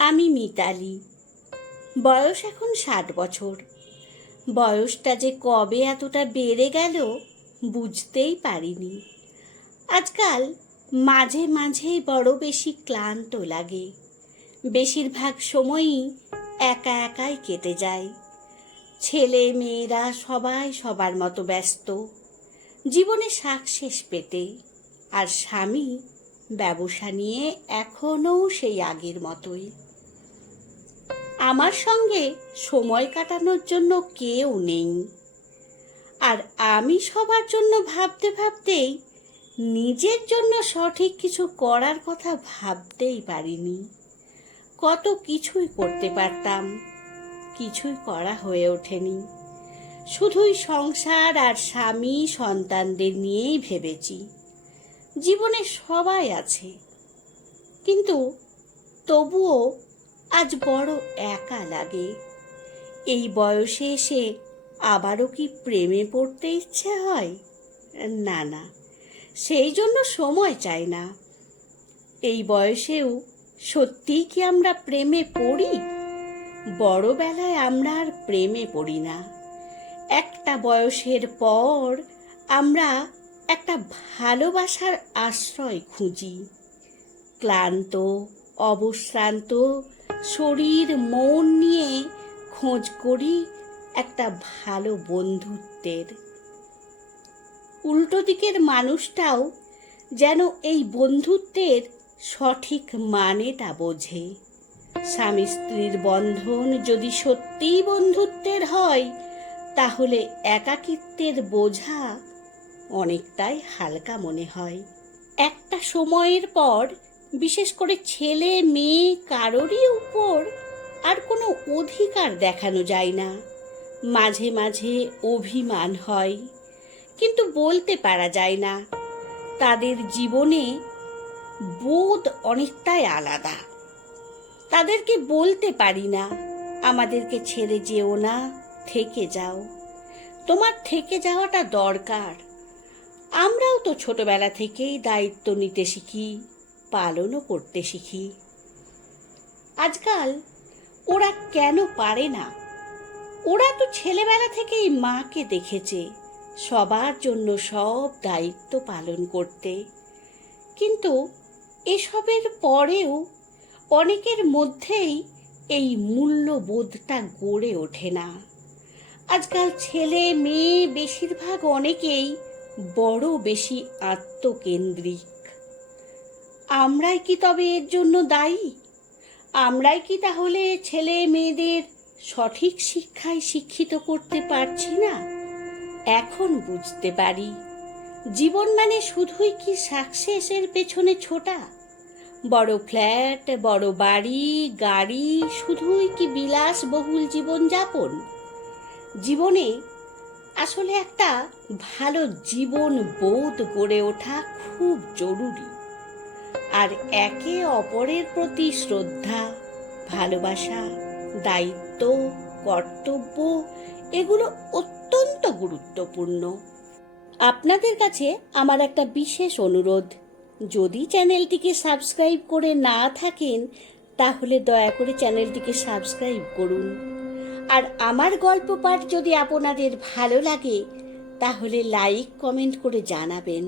আমি মিতালি। বয়স এখন 60 বছর। বয়সটা যে কবে এতটা বেড়ে গেল বুঝতেই পারিনি। আজকাল মাঝে মাঝেই বড় বেশি ক্লান্ত লাগে। বেশিরভাগ সময়ই একা একাই কেটে যায়। ছেলে মেয়েরা সবাই সবার মতো ব্যস্ত, জীবনে সাকসেস পেতে। আর স্বামী ব্যবসা নিয়ে এখনও সেই আগের মতোই। আমার সঙ্গে সময় কাটানোর জন্য কেউ নেই। আর আমি সবার জন্য ভাবতে ভাবতেই নিজের জন্য সঠিক কিছু করার কথা ভাবতেই পারিনি। কত কিছুই করতে পারতাম, কিছুই করা হয়ে ওঠেনি। শুধুই সংসার আর স্বামী সন্তানদের নিয়েই ভেবেছি। জীবনে সবাই আছে, কিন্তু তবুও আজ বড় একা লাগে। এই বয়সে এসে আবারও কি প্রেমে পড়তে ইচ্ছে হয়? না না, সেই জন্য সময় চাই না। এই বয়সেও সত্যিই কি আমরা প্রেমে পড়ি? বড়বেলায় আমরা আর প্রেমে পড়ি না। একটা বয়সের পর আমরা একটা ভালোবাসার আশ্রয় খুঁজি। ক্লান্ত, অবশ্রান্ত শরীর মন নিয়ে খোঁজ করি একটা ভালো বন্ধুত্বের। উল্টো দিকের মানুষটাও যেন এই বন্ধুত্বের সঠিক মানেটা বোঝে। স্বামী স্ত্রীর বন্ধন যদি সত্যিই বন্ধুত্বের হয়, তাহলে একাকিত্বের বোঝা অনেকটাই হালকা মনে হয়। একটা সময়ের পর বিশেষ করে ছেলে মেয়ে কারোরই উপর আর কোনো অধিকার দেখানো যায় না। মাঝে মাঝে অভিমান হয়, কিন্তু বলতে পারা যায় না। তাদের জীবনে বোধ অনেকটাই আলাদা। তাদেরকে বলতে পারি না, আমাদেরকে ছেড়ে যেও না, থেকে যাও, তোমার থেকে যাওয়াটা দরকার। আমরাও তো ছোটবেলা থেকেই দায়িত্ব নিতে শিখি, পালনও করতে শিখি। আজকাল ওরা কেন পারে না? ওরা তো ছেলেবেলা থেকেই মাকে দেখেছে সবার জন্য সব দায়িত্ব পালন করতে। কিন্তু এসবের পরেও অনেকের মধ্যেই এই মূল্যবোধটা গড়ে ওঠে না। আজকাল ছেলে মেয়ে বেশিরভাগ অনেকেই বড় বেশি আত্মকেন্দ্রিক। আমরাই কি তবে এর জন্য দায়ী? আমরাই কি তাহলে ছেলে মেয়েদের সঠিক শিক্ষায় শিক্ষিত করতে পারছি না? এখন বুঝতে পারি, জীবন মানে শুধুই কি সাকসেসের পেছনে ছোটা? বড় ফ্ল্যাট, বড় বাড়ি, গাড়ি, শুধুই কি বিলাসবহুল জীবনযাপন? জীবনে আসলে একটা ভালো জীবন বোধ গড়ে ওঠা খুব জরুরি। আর একে অপরের প্রতি শ্রদ্ধা, ভালোবাসা, দায়িত্ব, কর্তব্য এগুলো অত্যন্ত গুরুত্বপূর্ণ। আপনাদের কাছে আমার একটা বিশেষ অনুরোধ, যদি চ্যানেলটিকে সাবস্ক্রাইব করে না থাকেন তাহলে দয়া করে চ্যানেলটিকে সাবস্ক্রাইব করুন। আর আমার গল্প পাঠ যদি আপনাদের ভালো লাগে তাহলে লাইক কমেন্ট করে জানাবেন।